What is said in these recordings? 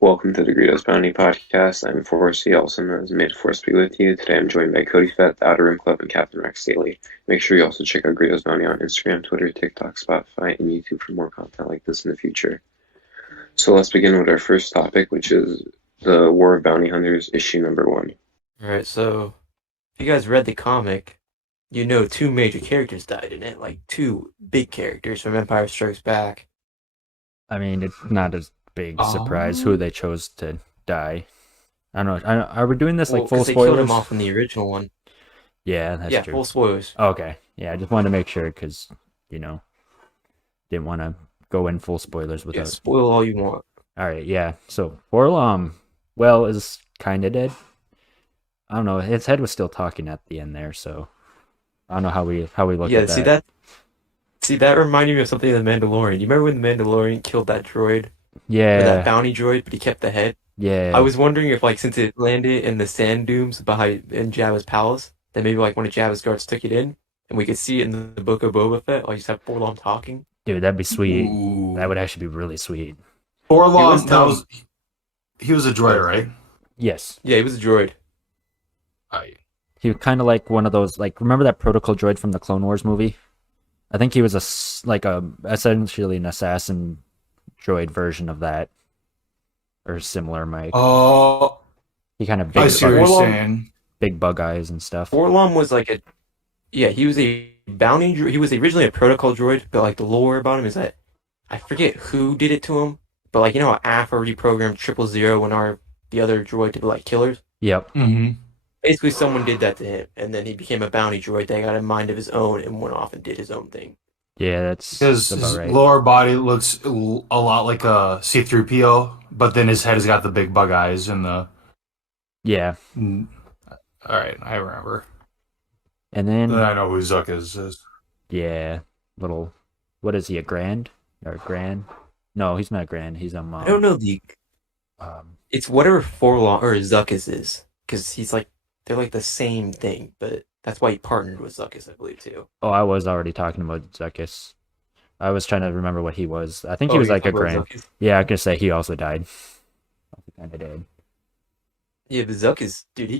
Welcome to the Greedos Bounty Podcast. I'm Forcey, also known as May the Force be with you. Today I'm joined by Cody Fett, the Outer Rim Club, and Captain Rex Daily. Make sure you also check out Greedos Bounty on Instagram, Twitter, TikTok, Spotify, and YouTube for more content like this in the future. So let's begin with our first topic, which is the War of Bounty Hunters, issue number 1. Alright, so if you guys read the comic, you know two major characters died in it, like two big characters from Empire Strikes Back. I mean, it's not a big surprise who they chose to die. I don't know. Are we doing this like full 'cause they spoilers? killed him off in the original one. Yeah, that's Yeah, true. full spoilers. Okay. Yeah, I just wanted to make sure because, didn't want to go in full spoilers Yeah, without. spoil all you want. All right, yeah. So Orlom, well, is kind of dead. I don't know. His head was still talking at the end there, so I don't know how we look Yeah, at that. see that reminded me of something in The Mandalorian. You remember when The Mandalorian killed that droid? Or Yeah, that bounty droid, but he kept the head? yeah. I was wondering if, like, since it landed in the sand dunes in Jabba's palace, that maybe, like, one of Jabba's guards took it in, and we could see it in the Book of Boba Fett, like, just have Forlom talking. Dude, that'd be sweet. Ooh. That would actually be really sweet. Forlom, dumb. he was a droid, right? Yes. Yeah, he was a droid. He was kind of like one of those, like, remember that protocol droid from the Clone Wars movie? I think he was essentially an assassin droid version of that, or similar. Mike. Oh, He kind of I big, see what you're Forlom- saying. big bug eyes and stuff. Forlom was like he was a bounty droid. He was originally a protocol droid, but, like, the lore about him is that, I forget who did it to him, but, like, you know how AF reprogrammed 000 and the other droid to be, like, killers? Yep. Mm-hmm. Basically, someone did that to him, and then he became a bounty droid that got a mind of his own and went off and did his own thing. Yeah, that's His about right. lower body looks a lot like a C-3PO, but then his head has got the big bug eyes and the. Yeah, All right, I remember. and then Then I know who Zuck is. yeah, little. What is he? A grand or a grand? No, he's not a grand. He's a I don't know it's whatever Forlom or Zuckus is, because they're like the same thing, but that's why he partnered with Zuckus, I believe, too. Oh, I was already talking about Zekis. I was trying to remember what he was. I think he Oh, was you're like a talking about grand. Zuckus? Yeah, I could say he also died. He kind of did. Yeah, but Zuckus, dude,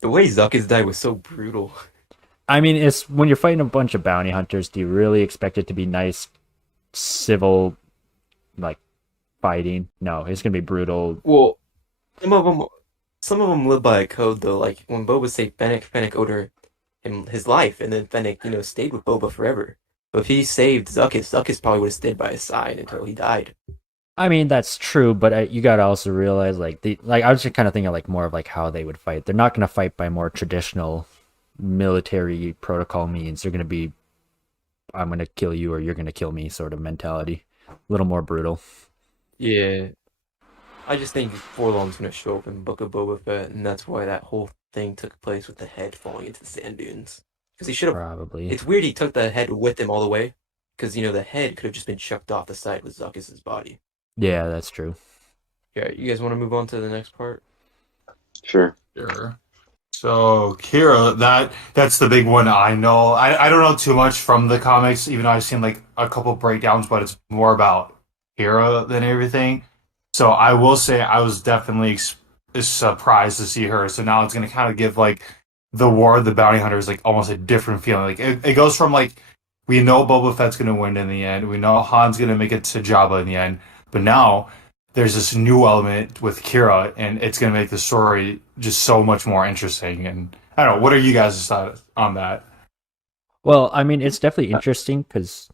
the way Zuckus died was so brutal. I mean, it's when you're fighting a bunch of bounty hunters, do you really expect it to be nice, civil, like, fighting? No, it's gonna be brutal. Well, some of them live by a code, though. Like, when Boba saved Fennec owed him his life, and then Fennec, stayed with Boba forever. But if he saved Zuckus probably would have stayed by his side until he died. I mean, that's true, but you gotta also realize, I was just kind of thinking, like, more of, like, how they would fight. They're not gonna fight by more traditional military protocol means. They're gonna be, I'm gonna kill you or you're gonna kill me sort of mentality. A little more brutal. Yeah. I just think Forlom's going to show up in Book of Boba Fett, and that's why that whole thing took place with the head falling into the sand dunes. Because he should have. Probably. It's weird he took the head with him all the way, because, the head could have just been chucked off the side with Zuckus' body. Yeah, that's true. Yeah, you guys want to move on to the next part? Sure. Sure. So Qi'ra, that's the big one I know. I don't know too much from the comics, even though I've seen like a couple breakdowns, but it's more about Qi'ra than everything. So I will say I was definitely surprised to see her. So now it's going to kind of give like the War of the Bounty Hunters like almost a different feeling. Like it goes from like we know Boba Fett's going to win in the end, we know Han's going to make it to Jabba in the end, but now there's this new element with Qi'ra, and it's going to make the story just so much more interesting. And I don't know, what are you guys' thoughts on that? Well, I mean, it's definitely interesting because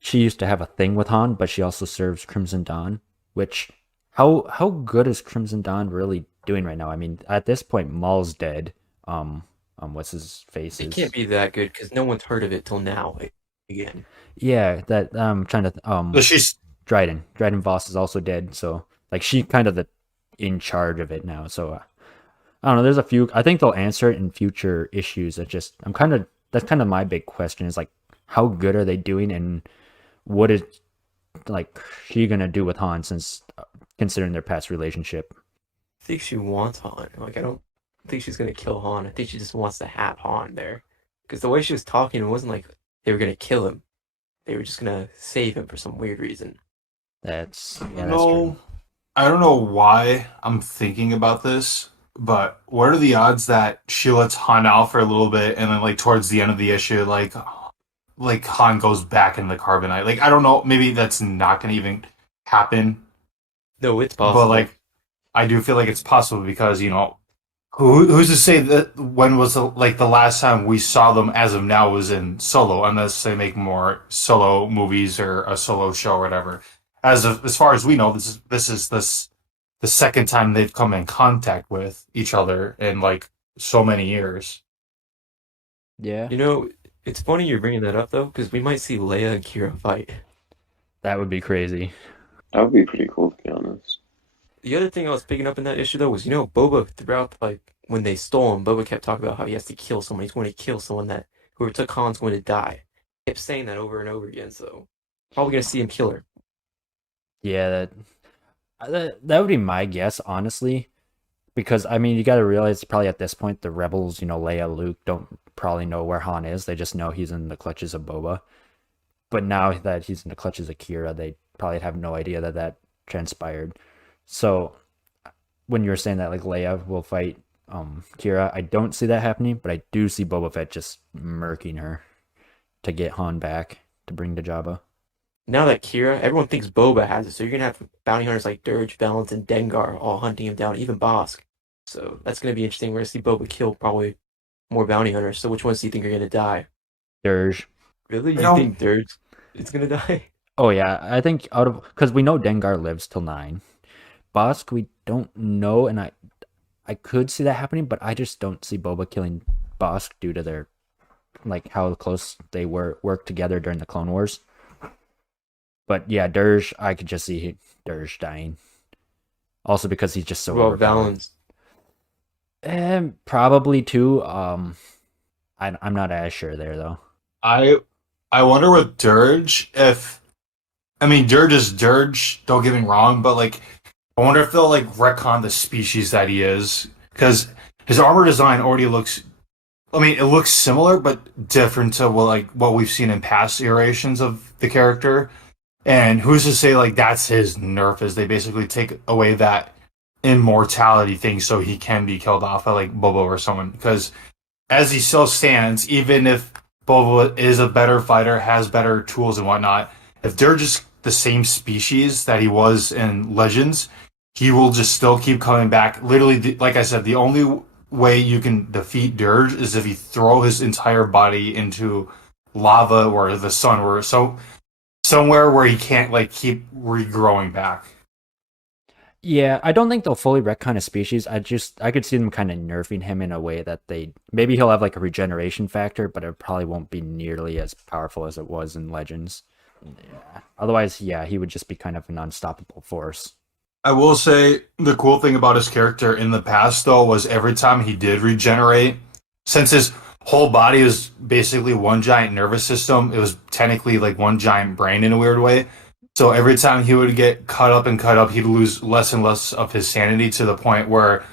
she used to have a thing with Han, but she also serves Crimson Dawn, which how good is Crimson Dawn really doing right now? I mean, at this point, Maul's dead. What's his face? It can't be that good, because no one's heard of it till now, again. Yeah, that trying to So she's Dryden Voss is also dead, so like she kind of in charge of it now. So I don't know. There's a few. I think they'll answer it in future issues. That's kind of my big question is like how good are they doing and what is like she gonna do with Han since considering their past relationship. I think she wants Han. Like, I don't think she's going to kill Han. I think she just wants to have Han there. Because the way she was talking, it wasn't like they were going to kill him. They were just going to save him for some weird reason. That's no. true. I don't know why I'm thinking about this, but what are the odds that she lets Han out for a little bit, and then like towards the end of the issue, like Han goes back in the carbonite? Like I don't know, maybe that's not gonna even happen, No, it's but possible. like I do feel like it's possible because who's to say that when was like the last time we saw them as of now was in Solo, unless they make more Solo movies or a Solo show or whatever. As far as we know, this the second time they've come in contact with each other in like so many years. Yeah, You know, it's funny you're bringing that up though, because we might see Leia and Qi'ra fight. that would be crazy. That would be pretty cool, to be honest. The other thing I was picking up in that issue though was, Boba throughout like when they stole him, Boba kept talking about how he has to kill someone. He's going to kill someone that whoever took Han's going to die. He kept saying that over and over again. So probably gonna see him kill her. Yeah, that would be my guess, honestly. Because I mean, you got to realize probably at this point the rebels, Leia, Luke, don't probably know where Han is. They just know he's in the clutches of Boba. But now that he's in the clutches of Qi'ra, they probably have no idea that transpired. So when you were saying that like Leia will fight Qi'ra, I don't see that happening, but I do see Boba Fett just murking her to get Han back to bring to Jabba. Now that Qi'ra, everyone thinks Boba has it, so you're gonna have bounty hunters like Dirge, Valance, and Dengar all hunting him down, even Bosk. So that's gonna be interesting. We're gonna see Boba kill probably more bounty hunters. So which ones do you think are gonna die? Dirge. Really? You You know, think Dirge is gonna die? Oh yeah, I think because we know Dengar lives till 9. Bosk we don't know, and I could see that happening, but I just don't see Boba killing Bosk due to their like how close they worked together during the Clone Wars. But yeah, Dirge, I could just see Dirge dying. Also because he's just so Well, overpowered. Valance. And probably too. I'm not as sure there though. I I wonder with Dirge if I mean Dirge is Dirge. Don't get me wrong, but like I wonder if they'll like retcon the species that he is because his armor design already looks. I mean, it looks similar but different to what we've seen in past iterations of the character. And who's to say like that's his nerf? Is they basically take away that immortality thing so he can be killed off by like Bobo or someone? Because as he still stands, even if Bobo is a better fighter, has better tools and whatnot, if they're just the same species that he was in Legends, he will just still keep coming back. Literally, like I said, the only way you can defeat Dirge is if you throw his entire body into lava or the sun, or somewhere where he can't like keep regrowing back. Yeah, I don't think they'll fully retcon a species. I could see them kind of nerfing him in a way that maybe he'll have like a regeneration factor, but it probably won't be nearly as powerful as it was in Legends. Yeah. Otherwise, yeah, he would just be kind of an unstoppable force. I will say the cool thing about his character in the past though was every time he did regenerate, since his whole body is basically one giant nervous system, it was technically like one giant brain in a weird way. So every time he would get cut up and cut up, he'd lose less and less of his sanity to the point where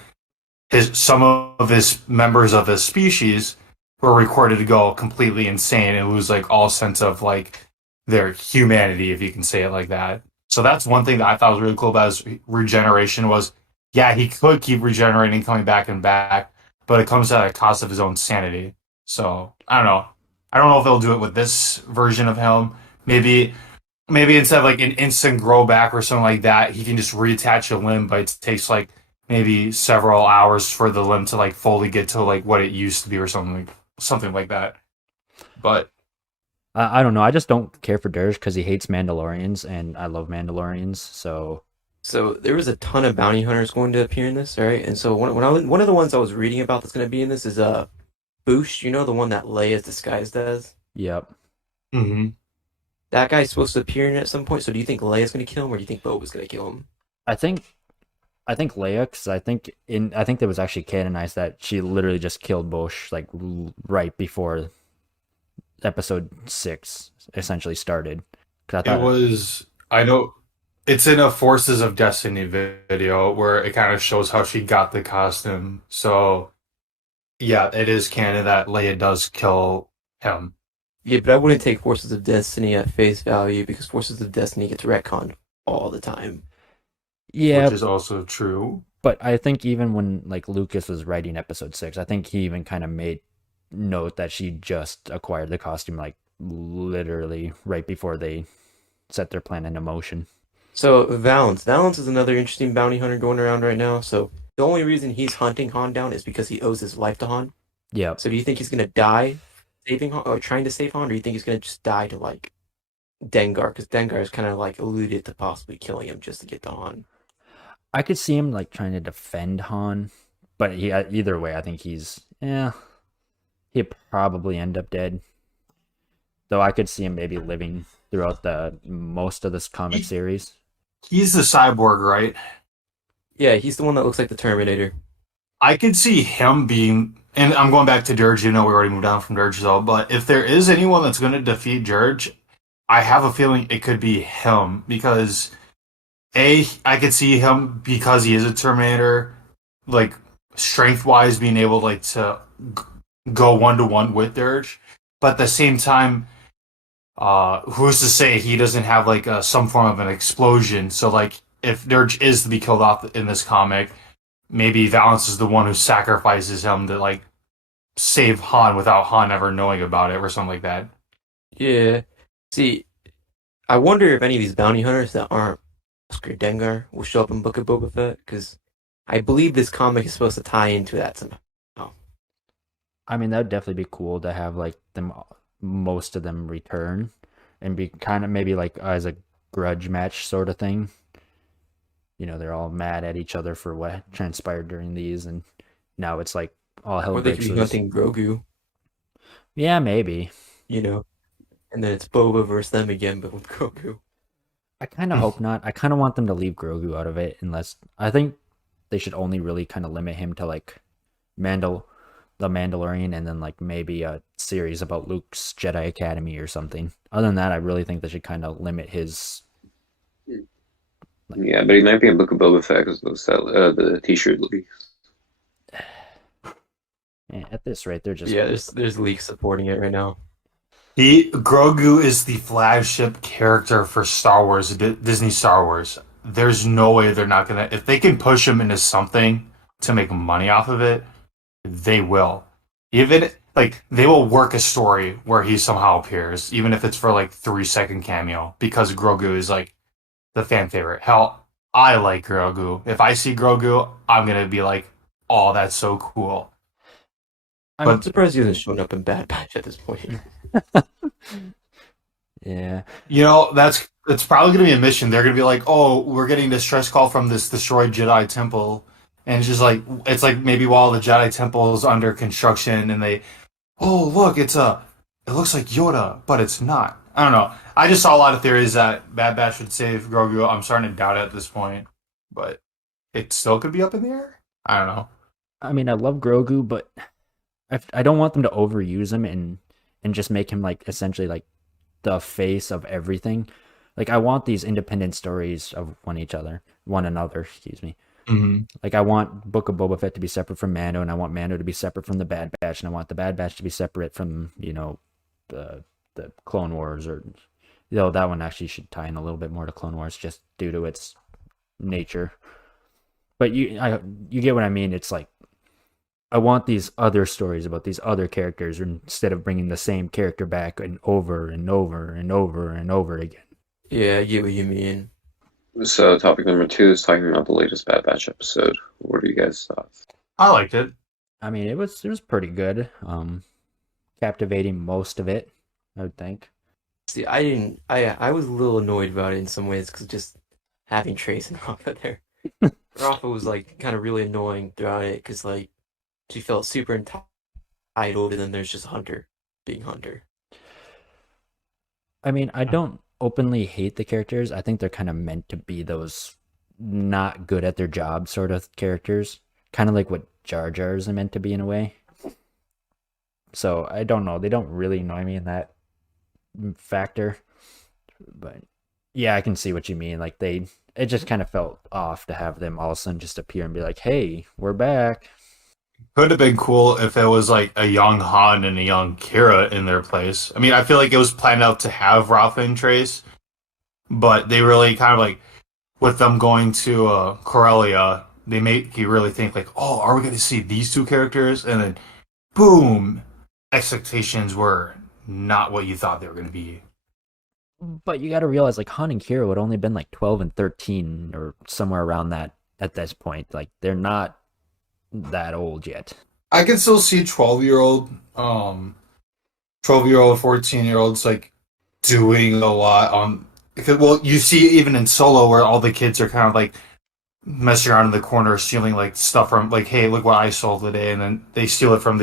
some of his members of his species were recorded to go completely insane and lose like all sense of like their humanity, if you can say it like that. So that's one thing that I thought was really cool about his regeneration was, yeah, he could keep regenerating, coming back and back, but it comes at a cost of his own sanity. So I don't know. I don't know if they'll do it with this version of him. Maybe instead of like an instant grow back or something like that, he can just reattach a limb, but it takes like maybe several hours for the limb to like fully get to like what it used to be or something like that. But I don't know. I just don't care for Dirge because he hates Mandalorians, and I love Mandalorians. So there was a ton of bounty hunters going to appear in this, right? And so one of the ones I was reading about that's going to be in this is Boosh. You know, the one that Leia is disguised as. Yep. mm-hmm. That guy's supposed to appear in it at some point. So do you think Leia's going to kill him, or do you think Boba's going to kill him? I think Leia, because I think there was actually canonized that she literally just killed Bosch like right before episode 6 essentially started. I know it's in a Forces of Destiny video where it kind of shows how she got the costume. So yeah, it is canon that Leia does kill him. Yeah, but I wouldn't take Forces of Destiny at face value because Forces of Destiny gets retconned all the time. Yeah, which is also true. but I think even when like Lucas was writing episode 6, I think he even kind of made note that she just acquired the costume like literally right before they set their plan into motion. So Valance is another interesting bounty hunter going around right now. So the only reason he's hunting Han down is because he owes his life to Han. Yeah. So do you think he's gonna die saving Han, or trying to save Han, or do you think he's gonna just die to like Dengar? Because Dengar is kind of like alluded to possibly killing him just to get to Han. I could see him like trying to defend Han, but either way, I think he'd probably end up dead. Though I could see him maybe living throughout the most of this comic series. He's the cyborg, right? Yeah, he's the one that looks like the Terminator. I could see him being, and I'm going back to Dirge. You know, we already moved on from Dirge, though. But if there is anyone that's going to defeat Dirge, I have a feeling it could be him because I could see him because he is a Terminator, like strength-wise, being able like to go 1-to-1 with Dirge, but at the same time, who's to say he doesn't have like some form of an explosion? So like, if Dirge is to be killed off in this comic, maybe Valance is the one who sacrifices him to like save Han without Han ever knowing about it or something like that. Yeah. See, I wonder if any of these bounty hunters that aren't Oscar Dengar will show up in Book of Boba Fett, because I believe this comic is supposed to tie into that somehow. I mean, that would definitely be cool to have like most of them return and be kind of maybe like as a grudge match sort of thing. You know, they're all mad at each other for what transpired during these, and now it's like all hell Or they breaks could be loose. hunting Grogu, Yeah, maybe. you know, and then it's Boba versus them again, but with Grogu. I kind of hope not. I kind of want them to leave Grogu out of it, unless I think they should only really kind of limit him to like the Mandalorian, and then like maybe a series about Luke's Jedi Academy or something. Other than that, I really think they should kind of limit his. Yeah, but he might be in Book of Boba Fett because the T-shirt leaks. At this rate, they're just there's leaks supporting it right now. Grogu is the flagship character for Star Wars, Disney Star Wars. There's no way they're not gonna. If they can push him into something to make money off of it, they will. Even like they will work a story where he somehow appears, even if it's for like 3-second cameo, because Grogu is like the fan favorite. Hell, I like Grogu. If I see Grogu, I'm gonna be like, "Oh, that's so cool." I'm surprised he hasn't shown up in Bad Batch at this point. Yeah. You know, it's probably going to be a mission. They're going to be like, oh, we're getting a distress call from this destroyed Jedi temple. And it's just like, it's like maybe while the Jedi temple is under construction and oh, look, it looks like Yoda, but it's not. I don't know. I just saw a lot of theories that Bad Batch would save Grogu. I'm starting to doubt it at this point, but it still could be up in the air. I don't know. I mean, I love Grogu, but I don't want them to overuse him and just make him like essentially like the face of everything. Like I want these independent stories of one another. Excuse me. Mm-hmm. Like I want Book of Boba Fett to be separate from Mando, and I want Mando to be separate from the Bad Batch, and I want the Bad Batch to be separate from the Clone Wars, or that one actually should tie in a little bit more to Clone Wars just due to its nature. But you get what I mean. It's like I want these other stories about these other characters instead of bringing the same character back and over and over and over and over again. Yeah, I get what you mean. So topic number 2 is talking about the latest Bad Batch episode. What are you guys' thoughts? I liked it. I mean, it was pretty good. Captivating most of it, I would think. See, I was a little annoyed about it in some ways because just having Trace and Rafa there. Rafa was like kind of really annoying throughout it because like she felt super entitled, and then there's just Hunter being Hunter. I mean, I don't openly hate the characters. I think they're kind of meant to be those not good at their job sort of characters. Kind of like what Jar Jars are meant to be in a way. So I don't know. They don't really annoy me in that factor. But yeah, I can see what you mean. Like it just kind of felt off to have them all of a sudden just appear and be like, hey, we're back. Could have been cool if it was like a young Han and a young Qi'ra in their place. I mean, I feel like it was planned out to have Rafa and Trace, but they really kind of like with them going to Corellia, they make you really think like, oh, are we going to see these two characters? And then, boom, expectations were not what you thought they were going to be. But you got to realize, like, Han and Qi'ra would only been like 12 and 13 or somewhere around that at this point. Like, they're not that old yet. I can still see 12-year-old, 14-year-olds like doing a lot on because well, you see even in Solo where all the kids are kind of like messing around in the corner, stealing like stuff from like, hey, look what I stole today, and then they steal it from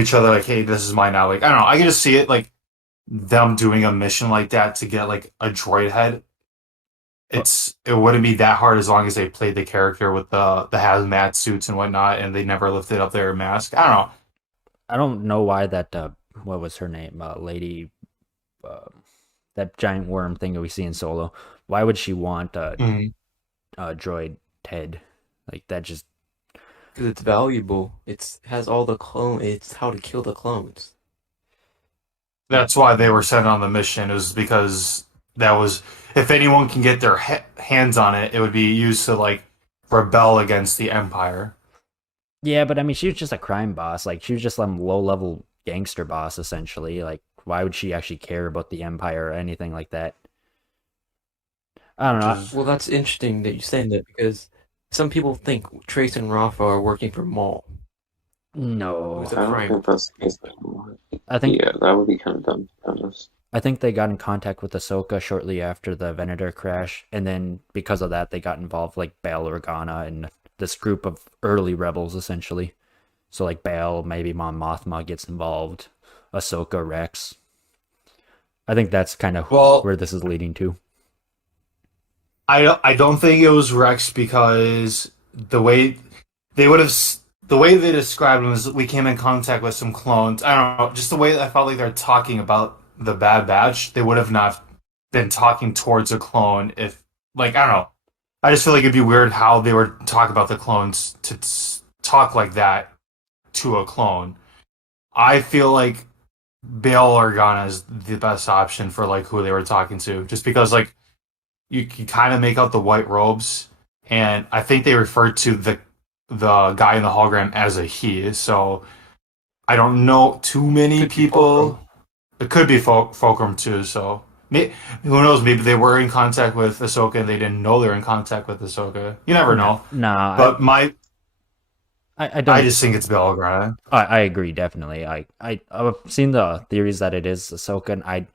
each other, like, hey, this is mine now. Like, I don't know, I can just see it like them doing a mission like that to get like a droid head. It wouldn't be that hard as long as they played the character with the hazmat suits and whatnot, and they never lifted up their mask. I don't know. I don't know why that, what was her name? Lady, that giant worm thing that we see in Solo. Why would she want droid head? Like, that just... Because it's valuable. It has all the clone. It's how to kill the clones. That's why they were sent on the mission, is because that was, if anyone can get their hands on it, it would be used to like rebel against the Empire. Yeah, but I mean, she was just a crime boss. Like, she was just some low-level gangster boss, essentially. Like, why would she actually care about the Empire or anything like that? I don't know. Well, that's interesting that you're saying that, because some people think Trace and Rafa are working for Maul. No. Who's I a don't crime. think that's the case anymore. I think Yeah, that would be kind of dumb, to be honest. I think they got in contact with Ahsoka shortly after the Venator crash, and then because of that, they got involved, like Bail Organa and this group of early rebels, essentially. So, like, Bail, maybe Mon Mothma gets involved, Ahsoka, Rex. I think that's kind of where this is leading to. I don't think it was Rex, because the way they described him is we came in contact with some clones. I don't know, just the way I felt like they're talking about the Bad Batch, they would have not been talking towards a clone if, like, I don't know. I just feel like it'd be weird how they were talking about the clones to talk like that to a clone. I feel like Bail Organa is the best option for like who they were talking to, just because like you can kind of make out the white robes, and I think they referred to the guy in the hologram as a he. So I don't know too many people. It could be Fulcrum too. So who knows? Maybe they were in contact with Ahsoka and they didn't know they were in contact with Ahsoka. You never know. Nah, But I don't. I just think it's Bail Organa. I agree, definitely. I've seen the theories that it is Ahsoka, and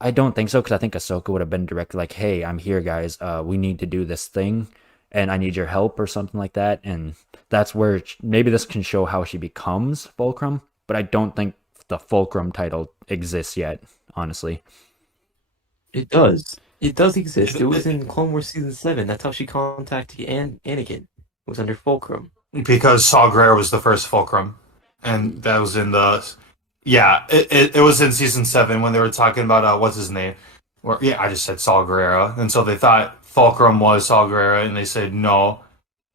I don't think so, because I think Ahsoka would have been directly like, hey, I'm here, guys. We need to do this thing, and I need your help, or something like that. And that's where maybe this can show how she becomes Fulcrum, but I don't think the Fulcrum title exists yet, honestly. It does. It does exist. It was in Clone Wars Season 7. That's how she contacted Anakin. It was under Fulcrum. Because Saw Gerrera was the first Fulcrum, and that was in the... Yeah, it was in Season 7 when they were talking about, what's his name? I just said Saw Gerrera, and so they thought Fulcrum was Saw Gerrera, and they said no.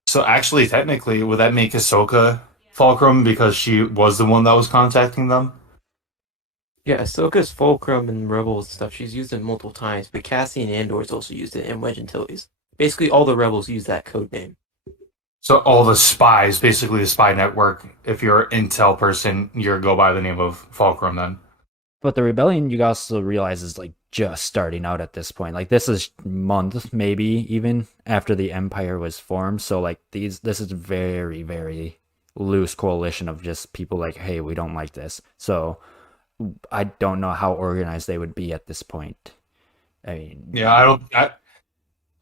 So actually, technically, would that make Ahsoka Fulcrum, because she was the one that was contacting them? Yeah, Ahsoka's Fulcrum and Rebels and stuff, she's used it multiple times, but Cassian Andor's also used it, and Wedge Antilles. Basically, all the Rebels use that code name. So all the spies, basically the spy network, if you're an intel person, you go by the name of Fulcrum then. But the rebellion, you also realize, is like just starting out at this point. Like, this is months, maybe even after the Empire was formed. So like this is very, very loose coalition of just people like, hey, we don't like this. So I don't know how organized they would be at this point. I mean, yeah,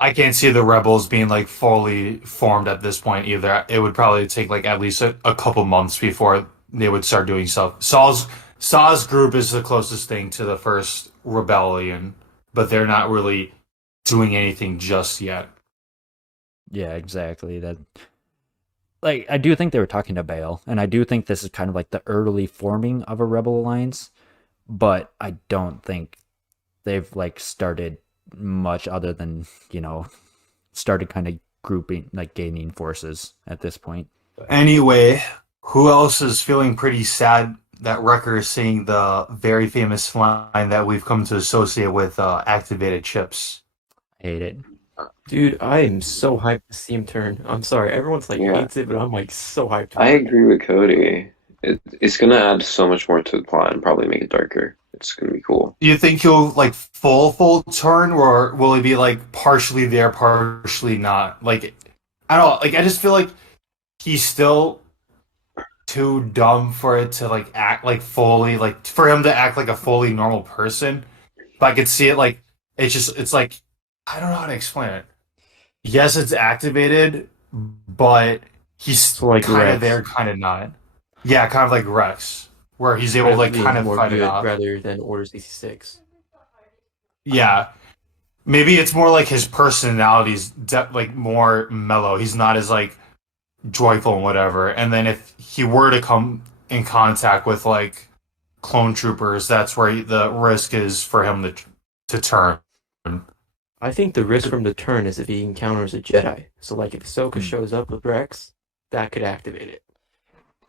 I can't see the rebels being like fully formed at this point either. It would probably take like at least a couple months before they would start doing stuff. Saw's group is the closest thing to the first rebellion, but they're not really doing anything just yet. Yeah, exactly. That, like, I do think they were talking to Bail, and I do think this is kind of like the early forming of a rebel alliance, but I don't think they've like started much other than, started kind of grouping, like gaining forces at this point. Anyway, who else is feeling pretty sad that Wrecker is seeing the very famous line that we've come to associate with activated chips? I hate it. Dude, I am so hyped to see him turn. I'm sorry, everyone's like Yeah. hates it, but I'm like so hyped. I agree with Cody. It's gonna add so much more to the plot and probably make it darker. It's gonna be cool. Do you think he'll like full turn, or will he be like partially there, partially not? Like, I don't know. Like, I just feel like he's still too dumb for it to like act like fully, like for him to act like a fully normal person. But I could see it like it's like I don't know how to explain it. Yes, it's activated, but he's So like kind of Rex. there, kind of not. Yeah, kind of like Rex, where he's able to like Being kind of more fight it good off. rather than Order 66. Yeah, maybe it's more like his personality's like more mellow. He's not as like joyful and whatever. And then if he were to come in contact with like clone troopers, that's where the risk is for him to turn. I think the risk from the turn is if he encounters a Jedi. So like if Ahsoka shows up with Rex, that could activate it.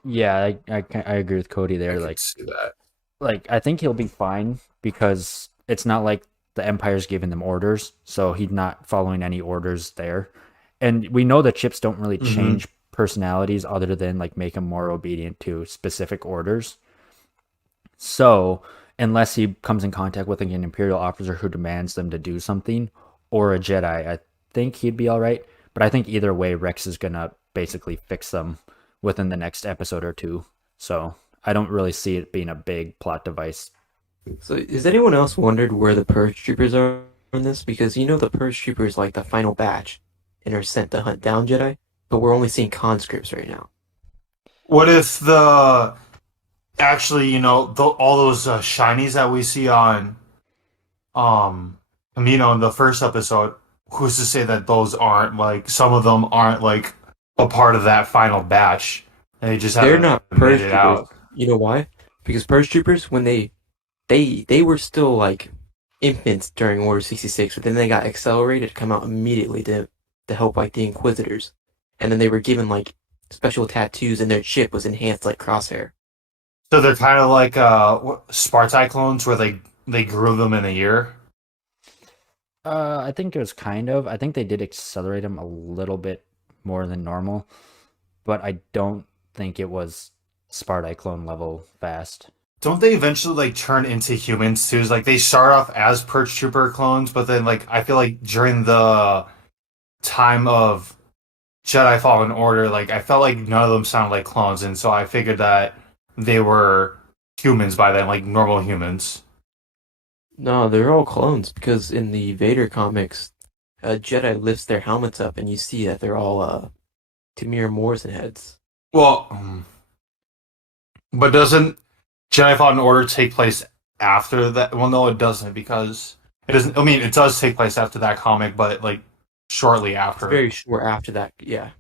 Yeah, I agree with Cody there. I could Like, see that. I think he'll be fine because it's not like the Empire's giving them orders, so he's not following any orders there. And we know the chips don't really change personalities other than like make them more obedient to specific orders. So unless he comes in contact with like, an Imperial officer who demands them to do something, or a Jedi, I think he'd be all right. But I think either way, Rex is gonna basically fix them within the next episode or two. So I don't really see it being a big plot device. So has anyone else wondered where the Purge Troopers are in this? Because you know the Purge Troopers like the final batch and are sent to hunt down Jedi, but we're only seeing conscripts right now. What if actually, all those shinies that we see on Camino in the first episode, who's to say that those aren't like some of them aren't like a part of that final batch? And they just They're haven't not made Purge it Troopers. out. You know why? Because Purge Troopers, when they were still like infants during Order 66, but then they got accelerated to come out immediately to help like the Inquisitors. And then they were given like special tattoos and their chip was enhanced like Crosshair. So they're kind of like Spartai clones where they grew them in a year. I think it was I think they did accelerate him a little bit more than normal, but I don't think it was Spartai clone level fast. Don't they eventually like turn into humans too? It's like they start off as Purge Trooper clones, but then like I feel like during the time of Jedi Fallen Order, like I felt like none of them sounded like clones, and so I figured that they were humans by then, like normal humans. No, they're all clones because in the Vader comics, a Jedi lifts their helmets up and you see that they're all Tamir Morrison heads. Well, but doesn't Jedi Fallen Order take place after that? Well, no, it doesn't because it doesn't. I mean, it does take place after that comic, but like shortly after. It's very short after that, yeah.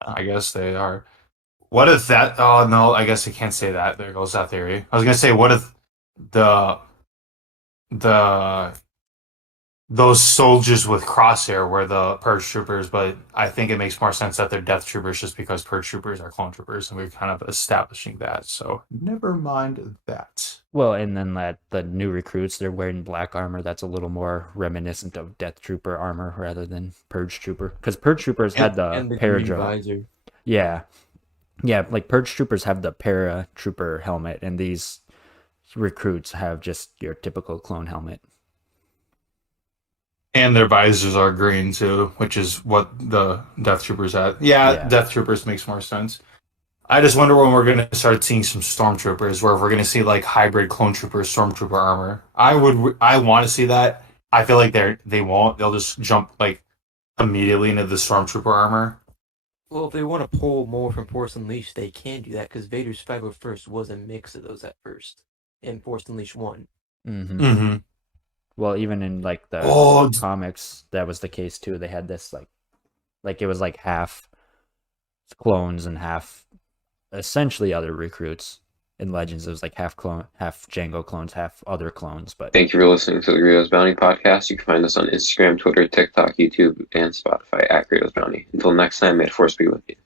I guess they are. What if that? Oh no, I guess I can't say that. There goes that theory. I was gonna say, what if those soldiers with Crosshair were the Purge Troopers? But I think it makes more sense that they're Death Troopers, just because Purge Troopers are clone troopers, and we're kind of establishing that. So never mind that. Well, and then the new recruits, they're wearing black armor. That's a little more reminiscent of Death Trooper armor rather than Purge Trooper. Because Purge Troopers had and the the green Paradro. visor. Yeah. Yeah, like Purge Troopers have the Paratrooper helmet, and these recruits have just your typical clone helmet. And their visors are green too, which is what the Death Troopers had. Yeah, Death Troopers makes more sense. I just wonder when we're going to start seeing some Stormtroopers, where we're going to see like hybrid clone trooper, Stormtrooper armor. I want to see that. I feel like they won't. They'll just jump like immediately into the Stormtrooper armor. Well, if they want to pull more from Force Unleashed, they can do that because Vader's 501st was a mix of those at first in Force Unleashed 1. Mm-hmm. Mm-hmm. Well, even in like the comics, that was the case too. They had this like it was like half clones and half essentially other recruits. In Legends, it was like half Jango clones, half other clones. But thank you for listening to the Greedos Bounty Podcast. You can find us on Instagram, Twitter, TikTok, YouTube, and Spotify at Greedos Bounty. Until next time, may the Force be with you.